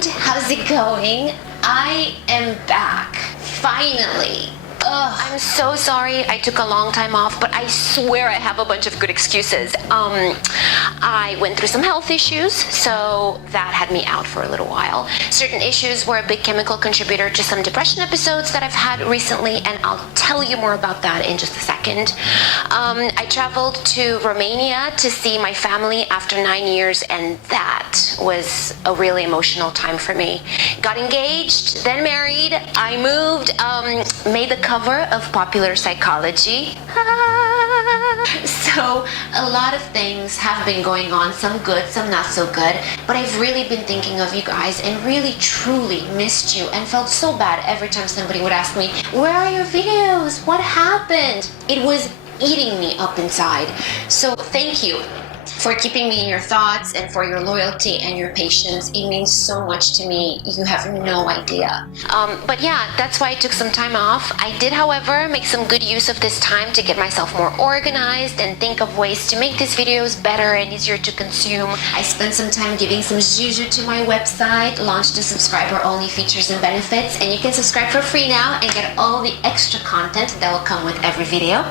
friend, how's it going? I am back, finally. I'm so sorry I took a long time off, but I swear I have a bunch of good excuses. I went through some health issues, so that had me out for a little while. Certain issues were a big chemical contributor to some depression episodes that I've had recently, and I'll tell you more about that in just a second. I traveled to Romania to see my family after 9 years, and that was a really emotional time for me. Got engaged, then married, I moved, made the cover of Popular Psychology. So a lot of things have been going on, some good, some not so good, but I've really been thinking of you guys and really truly missed you and felt so bad every time somebody would ask me, where are your videos? What happened? It was eating me up inside. So thank you for keeping me in your thoughts and for your loyalty and your patience. It means so much to me. You have no idea. But yeah, that's why I took some time off. I did, however, make some good use of this time to get myself more organized and think of ways to make these videos better and easier to consume. I spent some time giving some zhuzh to my website, launched the subscriber-only features and benefits, and you can subscribe for free now and get all the extra content that will come with every video.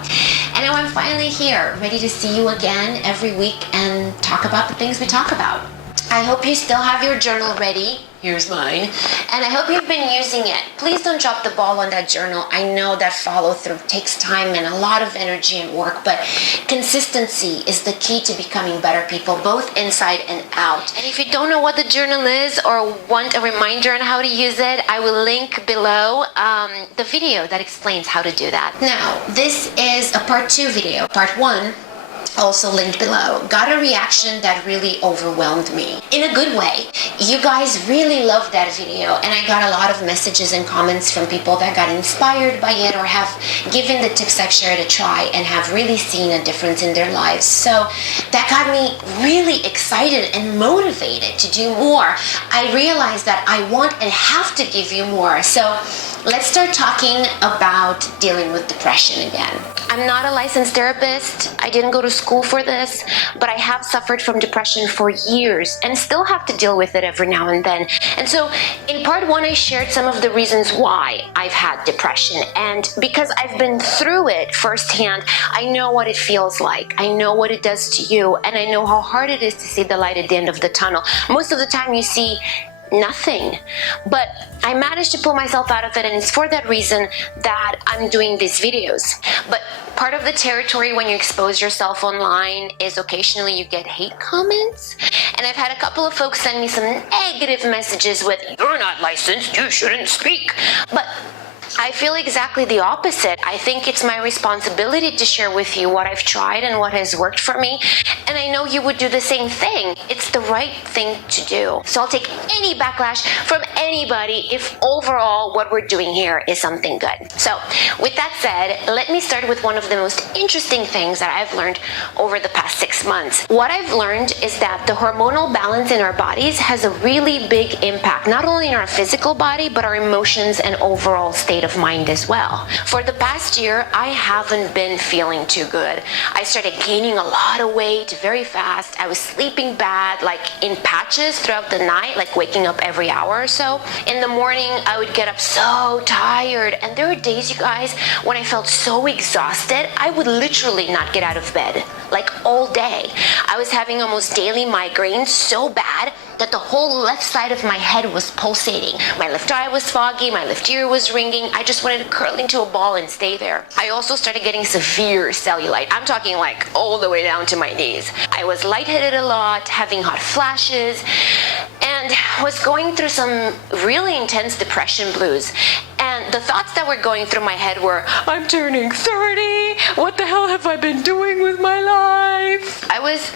And now I'm finally here, ready to see you again every week and talk about the things we talk about. I hope you still have your journal ready. Here's mine. And I hope you've been using it. Please don't drop the ball on that journal. I know that follow through takes time and a lot of energy and work, but consistency is the key to becoming better people, both inside and out. And if you don't know what the journal is or want a reminder on how to use it, I will link below the video that explains how to do that. Now, this is a part 2 video. Part 1, also linked below, got a reaction that really overwhelmed me in a good way. You guys really loved that video, and I got a lot of messages and comments from people that got inspired by it or have given the tips I've shared a try and have really seen a difference in their lives. So that got me really excited and motivated to do more. I realized that I want and have to give you more. So let's start talking about dealing with depression again. I'm not a licensed therapist. I didn't go to school for this, but I have suffered from depression for years and still have to deal with it every now and then. And so in part 1, I shared some of the reasons why I've had depression. And because I've been through it firsthand, I know what it feels like. I know what it does to you, and I know how hard it is to see the light at the end of the tunnel. Most of the time you see nothing, but I managed to pull myself out of it, and it's for that reason that I'm doing these videos. But part of the territory when you expose yourself online is occasionally you get hate comments, and I've had a couple of folks send me some negative messages with, you're not licensed, you shouldn't speak. But I feel exactly the opposite. I think it's my responsibility to share with you what I've tried and what has worked for me, and I know you would do the same thing. It's the right thing to do. So I'll take any backlash from anybody if overall what we're doing here is something good. So with that said, let me start with one of the most interesting things that I've learned over the past 6 months. What I've learned is that the hormonal balance in our bodies has a really big impact, not only in our physical body, but our emotions and overall state of mind as well. For the past year, I haven't been feeling too good. I started gaining a lot of weight very fast. I was sleeping bad, like in patches throughout the night, like waking up every hour or so. In the morning, I would get up so tired, and there were days, you guys, when I felt so exhausted, I would literally not get out of bed, like all day. I was having almost daily migraines so bad that the whole left side of my head was pulsating. My left eye was foggy, my left ear was ringing. I just wanted to curl into a ball and stay there. I also started getting severe cellulite. I'm talking like all the way down to my knees. I was lightheaded a lot, having hot flashes, and was going through some really intense depression blues. And the thoughts that were going through my head were, I'm turning 30. What the hell have I been doing with my life? I was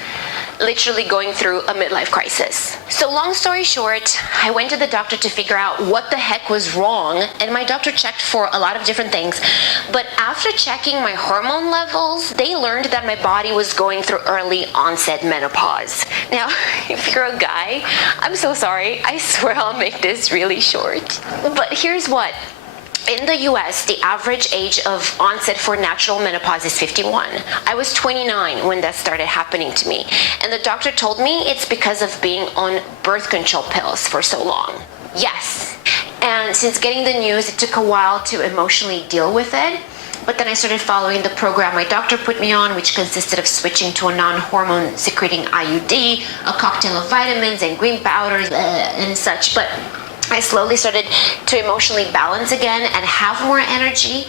literally going through a midlife crisis. So long story short, I went to the doctor to figure out what the heck was wrong, and my doctor checked for a lot of different things. But after checking my hormone levels, they learned that my body was going through early onset menopause. Now, if you're a guy, I'm so sorry. I swear I'll make this really short. But here's what. In the US, the average age of onset for natural menopause is 51. I was 29 when that started happening to me. And the doctor told me it's because of being on birth control pills for so long. Yes. And since getting the news, it took a while to emotionally deal with it. But then I started following the program my doctor put me on, which consisted of switching to a non-hormone secreting IUD, a cocktail of vitamins and green powders and such. But I slowly started to emotionally balance again and have more energy.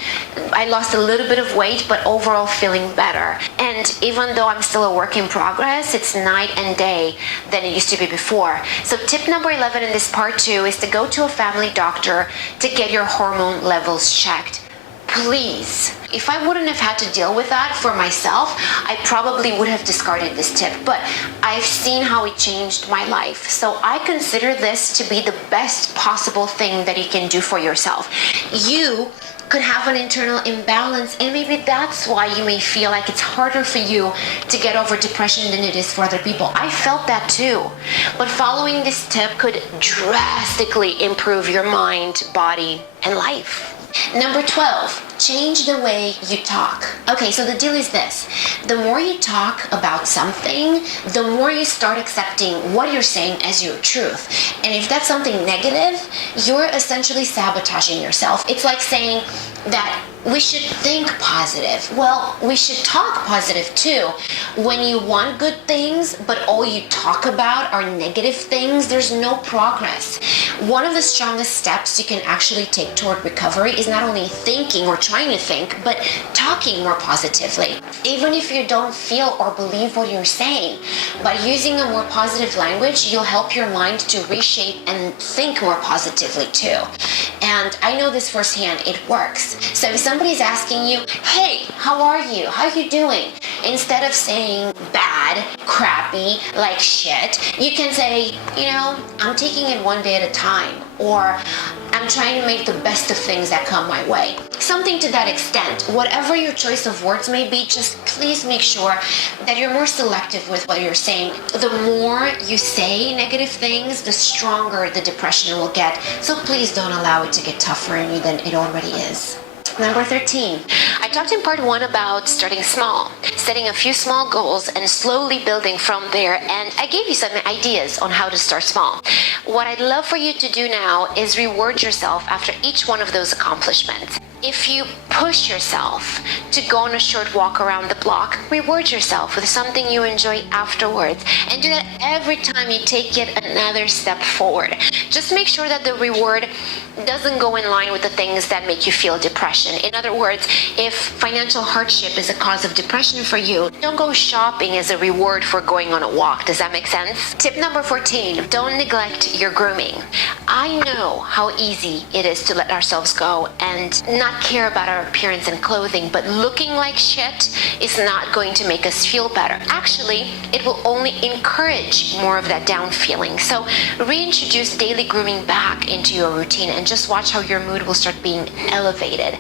I lost a little bit of weight, but overall feeling better. And even though I'm still a work in progress, it's night and day than it used to be before. So tip number 11 in this part 2 is to go to a family doctor to get your hormone levels checked. Please. If I wouldn't have had to deal with that for myself, I probably would have discarded this tip, but I've seen how it changed my life. So I consider this to be the best possible thing that you can do for yourself. You could have an internal imbalance, and maybe that's why you may feel like it's harder for you to get over depression than it is for other people. I felt that too. But following this tip could drastically improve your mind, body, and life. Number 12, change the way you talk. Okay, so the deal is this. The more you talk about something, the more you start accepting what you're saying as your truth. And if that's something negative, you're essentially sabotaging yourself. It's like saying that we should think positive. Well, we should talk positive too. When you want good things, but all you talk about are negative things, there's no progress. One of the strongest steps you can actually take toward recovery is not only thinking or trying to think, but talking more positively. Even if you don't feel or believe what you're saying, by using a more positive language, you'll help your mind to reshape and think more positively too. And I know this firsthand, it works. So if somebody's asking you, hey, how are you? How are you doing? Instead of saying bad, crappy, like shit, you can say, I'm taking it one day at a time, or I'm trying to make the best of things that come my way. Something to that extent. Whatever your choice of words may be, just please make sure that you're more selective with what you're saying. The more you say negative things, the stronger the depression will get. So please don't allow it to get tougher on you than it already is. Number 13. I talked in part 1 about starting small, setting a few small goals and slowly building from there, and I gave you some ideas on how to start small. What I'd love for you to do now is reward yourself after each one of those accomplishments. If you push yourself to go on a short walk around the block, reward yourself with something you enjoy afterwards, and do that every time you take yet another step forward. Just make sure that the reward doesn't go in line with the things that make you feel depression. In other words, if financial hardship is a cause of depression for you, don't go shopping as a reward for going on a walk. Does that make sense? Tip number 14, don't neglect your grooming. I know how easy it is to let ourselves go and not care about our appearance and clothing, but looking like shit is not going to make us feel better. Actually, it will only encourage more of that down feeling. So reintroduce daily grooming back into your routine and just watch how your mood will start being elevated.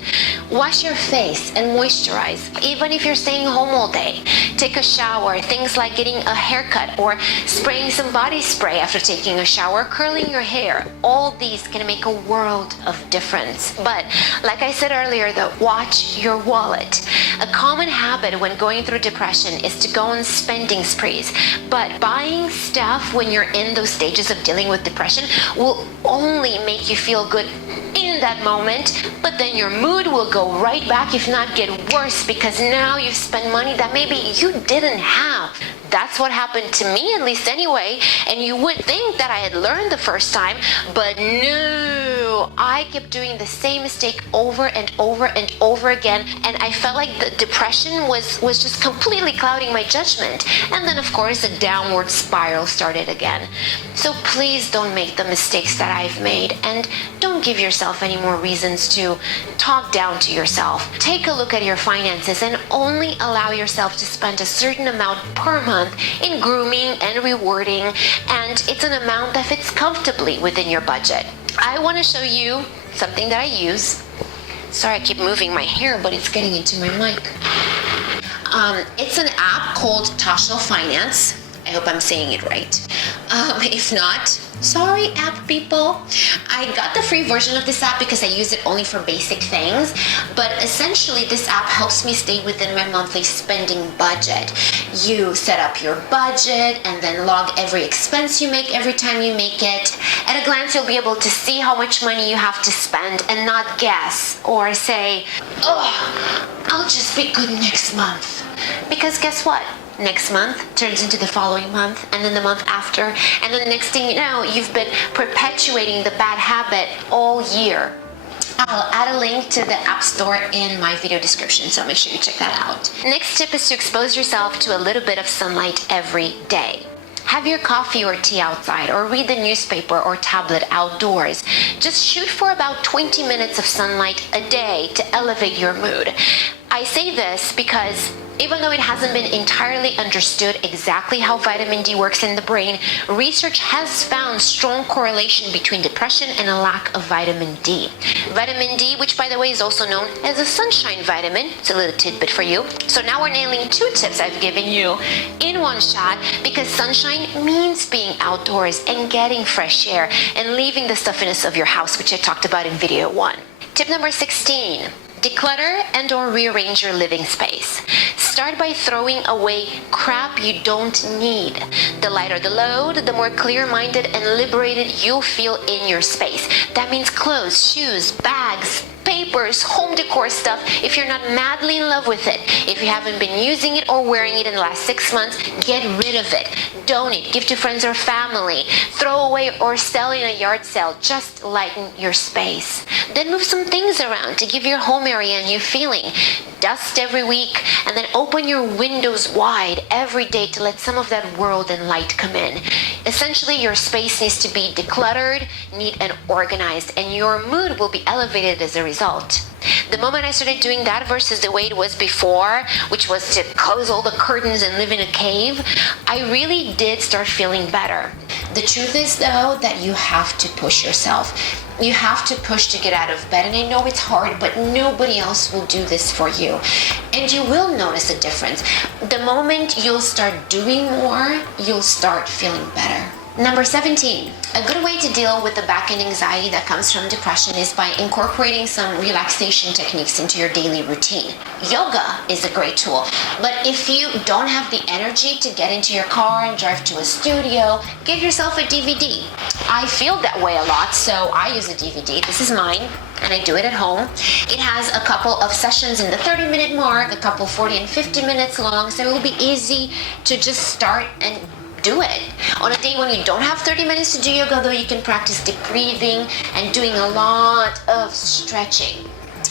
Wash your face and moisturize, even if you're staying home all day. Take a shower, things like getting a haircut or spraying some body spray after taking a shower, curling your hair. All these can make a world of difference. But like I said earlier, though, watch your wallet. A common habit when going through depression is to go on spending sprees, but buying stuff when you're in those stages of dealing with depression will only make you feel good in that moment, but then your mood will go right back, if not get worse, because now you've spent money that maybe you didn't have. That's what happened to me, at least anyway, and you would think that I had learned the first time, but no, I kept doing the same mistake over and over and over again, and I felt like the depression was just completely clouding my judgment. And then of course the downward spiral started again. So please don't make the mistakes that I've made, and don't give yourself any more reasons to talk down to yourself. Take a look at your finances and only allow yourself to spend a certain amount per month in grooming and rewarding, and it's an amount that fits comfortably within your budget. I want to show you something that I use. Sorry, I keep moving my hair, but it's getting into my mic. It's an app called Tasha Finance. I hope I'm saying it right. If not, Sorry, app people. I got the free version of this app because I use it only for basic things, but essentially this app helps me stay within my monthly spending budget. You set up your budget and then log every expense you make every time you make it. At a glance, you'll be able to see how much money you have to spend and not guess or say, oh, I'll just be good next month. Because guess what? Next month turns into the following month, and then the month after, and then the next thing you know, you've been perpetuating the bad habit all year. I'll add a link to the App Store in my video description, so make sure you check that out. Next tip is to expose yourself to a little bit of sunlight every day. Have your coffee or tea outside, or read the newspaper or tablet outdoors. Just shoot for about 20 minutes of sunlight a day to elevate your mood. I say this because even though it hasn't been entirely understood exactly how vitamin D works in the brain, research has found strong correlation between depression and a lack of vitamin D. Vitamin D, which by the way is also known as a sunshine vitamin, it's a little tidbit for you. So now we're nailing 2 tips I've given you in one shot, because sunshine means being outdoors and getting fresh air and leaving the stuffiness of your house, which I talked about in video 1. Tip number 16. Declutter and or rearrange your living space. Start by throwing away crap you don't need. The lighter the load, the more clear-minded and liberated you'll feel in your space. That means clothes, shoes, bags, papers, home decor stuff if you're not madly in love with it. If you haven't been using it or wearing it in the last 6 months, get rid of it. Donate, give to friends or family, throw away or sell in a yard sale. Just lighten your space. Then move some things around to give your home area a new feeling. Dust every week, and then open your windows wide every day to let some of that world and light come in. Essentially, your space needs to be decluttered, neat and organized, and your mood will be elevated as a result. The moment I started doing that versus the way it was before, which was to close all the curtains and live in a cave, I really did start feeling better. The truth is, though, that you have to push yourself. You have to push to get out of bed, and I know it's hard, but nobody else will do this for you. And you will notice a difference. The moment you'll start doing more, you'll start feeling better. Number 17, a good way to deal with the back-end anxiety that comes from depression is by incorporating some relaxation techniques into your daily routine. Yoga is a great tool, but if you don't have the energy to get into your car and drive to a studio, get yourself a DVD. I feel that way a lot, so I use a DVD. This is mine, and I do it at home. It has a couple of sessions in the 30-minute mark, a couple 40 and 50 minutes long, so it will be easy to just start and do it. On a day when you don't have 30 minutes to do yoga, though, you can practice deep breathing and doing a lot of stretching.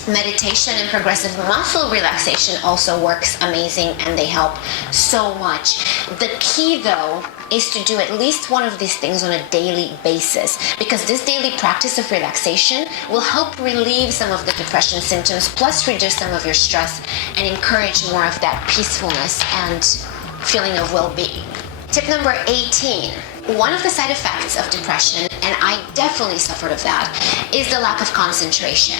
Meditation and progressive muscle relaxation also works amazing, and they help so much. The key, though, is to do at least one of these things on a daily basis, because this daily practice of relaxation will help relieve some of the depression symptoms, plus reduce some of your stress and encourage more of that peacefulness and feeling of well-being. Tip number 18. One of the side effects of depression, and I definitely suffered of that, is the lack of concentration.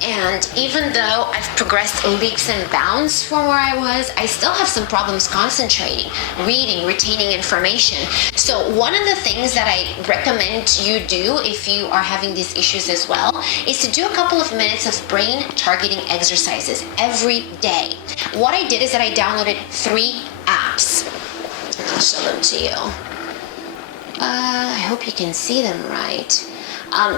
And even though I've progressed leaps and bounds from where I was, I still have some problems concentrating, reading, retaining information. So one of the things that I recommend you do if you are having these issues as well is to do a couple of minutes of brain targeting exercises every day. What I did is that I downloaded 3 apps. I'll show them to you. I hope you can see them right.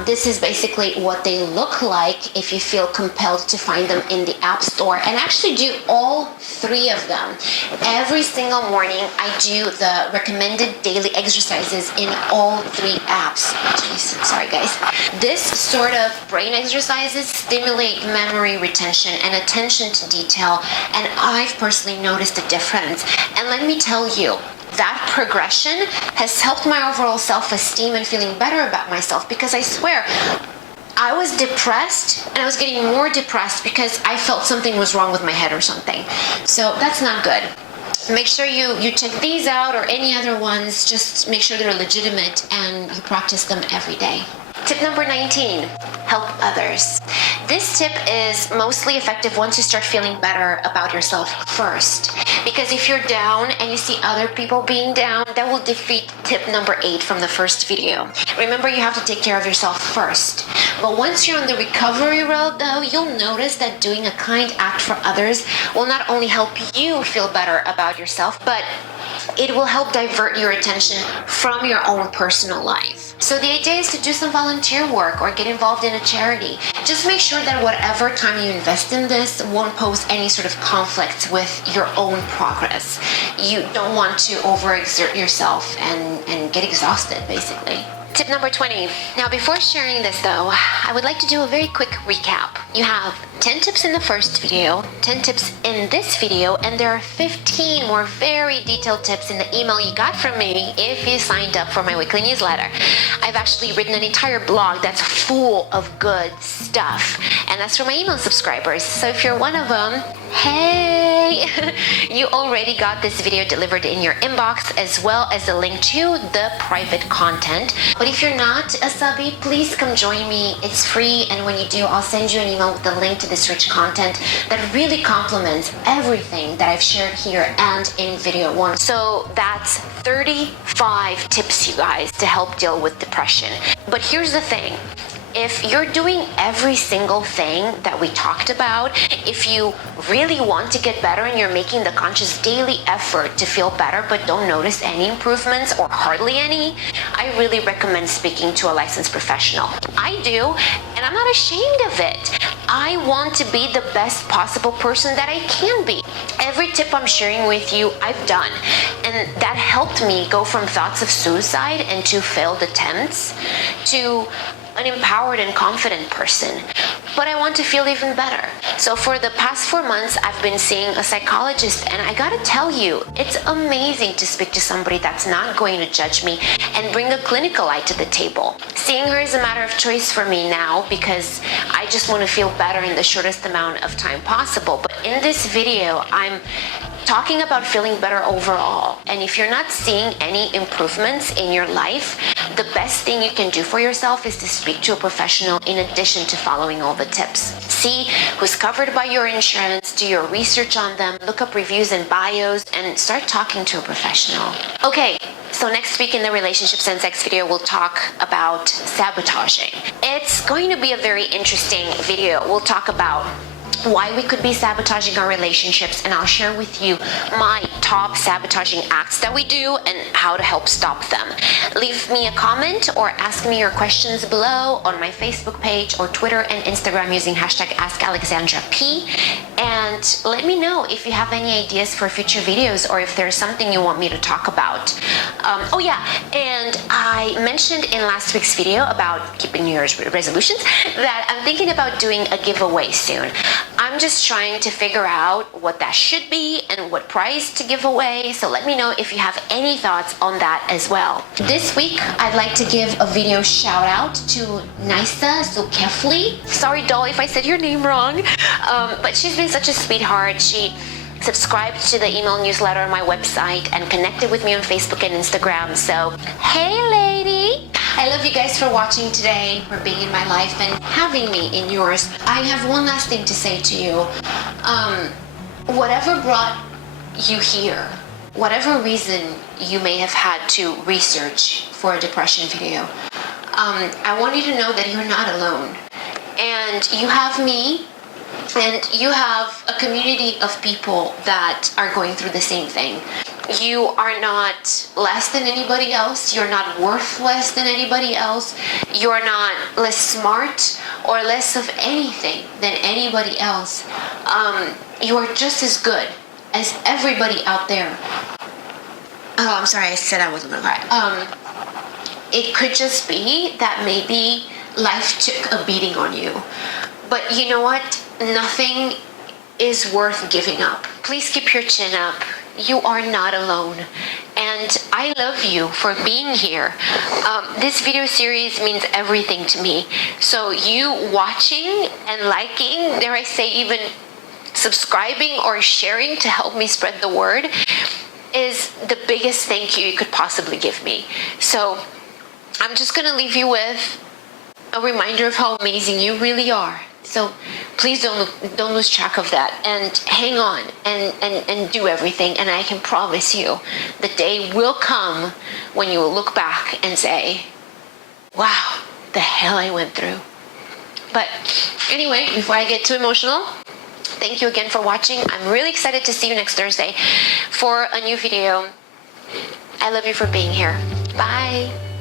This is basically what they look like if you feel compelled to find them in the App Store, and actually do all 3 of them. Every single morning I do the recommended daily exercises in all 3 apps. Jeez, sorry guys. This sort of brain exercises stimulate memory retention and attention to detail, and I've personally noticed a difference. And let me tell you, that progression has helped my overall self-esteem and feeling better about myself, because I swear, I was depressed, and I was getting more depressed because I felt something was wrong with my head or something. So that's not good. Make sure you check these out, or any other ones. Just make sure they're legitimate and you practice them every day. Tip number 19, help others. This tip is mostly effective once you start feeling better about yourself first. Because if you're down and you see other people being down, that will defeat tip number 8 from the first video. Remember, you have to take care of yourself first. But once you're on the recovery road though, you'll notice that doing a kind act for others will not only help you feel better about yourself, but it will help divert your attention from your own personal life. So the idea is to do some volunteer work or get involved in a charity. Just make sure that whatever time you invest in this won't pose any sort of conflict with your own progress. You don't want to overexert yourself and get exhausted, basically. Tip number 20. Now, before sharing this though, I would like to do a very quick recap. You have 10 tips in the first video, 10 tips in this video, and there are 15 more very detailed tips in the email you got from me if you signed up for my weekly newsletter. I've actually written an entire blog that's full of good stuff, and that's for my email subscribers. So if you're one of them, hey, you already got this video delivered in your inbox, as well as a link to the private content. But if you're not a subby, please come join me. It's free, and when you do, I'll send you an email with the link to this rich content that really complements everything that I've shared here and in video 1. So that's 35 tips, you guys, to help deal with depression. But here's the thing. If you're doing every single thing that we talked about, if you really want to get better and you're making the conscious daily effort to feel better but don't notice any improvements or hardly any, I really recommend speaking to a licensed professional. I do, and I'm not ashamed of it. I want to be the best possible person that I can be. Every tip I'm sharing with you, I've done, and that helped me go from thoughts of suicide and to failed attempts to an empowered and confident person. But I want to feel even better. So for the past 4 months, I've been seeing a psychologist, and I gotta tell you, it's amazing to speak to somebody that's not going to judge me and bring a clinical eye to the table. Seeing her is a matter of choice for me now because I just want to feel better in the shortest amount of time possible. But in this video, I'm talking about feeling better overall. And if you're not seeing any improvements in your life, the best thing you can do for yourself is to speak to a professional in addition to following all the tips. See who's covered by your insurance, do your research on them, look up reviews and bios, and start talking to a professional. Okay, so next week in the relationships and sex video, we'll talk about sabotaging. It's going to be a very interesting video. We'll talk about why we could be sabotaging our relationships, and I'll share with you my top sabotaging acts that we do and how to help stop them. Leave me a comment or ask me your questions below on my Facebook page or Twitter and Instagram using hashtag AskAlexandraP, and let me know if you have any ideas for future videos or if there's something you want me to talk about. Oh yeah, and I mentioned in last week's video about keeping New Year's resolutions that I'm thinking about doing a giveaway soon. I'm just trying to figure out what that should be and what prize to give away, so let me know if you have any thoughts on that as well. This week, I'd like to give a video shout out to Nisa Zulkefli. Sorry doll if I said your name wrong, but she's been such a sweetheart. She subscribed to the email newsletter on my website and connected with me on Facebook and Instagram. So, hey lady! I love you guys for watching today, for being in my life and having me in yours. I have one last thing to say to you. Whatever brought you here, whatever reason you may have had to research for a depression video, I want you to know that you're not alone. And you have me, and you have a community of people that are going through the same thing. You are not less than anybody else. You're not worth less than anybody else. You're not less smart or less of anything than anybody else. You are just as good as everybody out there. Oh, I'm sorry, I said I wasn't gonna cry. It could just be that maybe life took a beating on you. But you know what? Nothing is worth giving up. Please keep your chin up. You are not alone, and I love you for being here. This video series means everything to me, so you watching and liking, dare I say even subscribing or sharing to help me spread the word, is the biggest thank you could possibly give me. So I'm just gonna leave you with a reminder of how amazing you really are. So please don't lose track of that, and hang on and do everything. And I can promise you the day will come when you will look back and say, wow, the hell I went through. But anyway, before I get too emotional, thank you again for watching. I'm really excited to see you next Thursday for a new video. I love you for being here. Bye.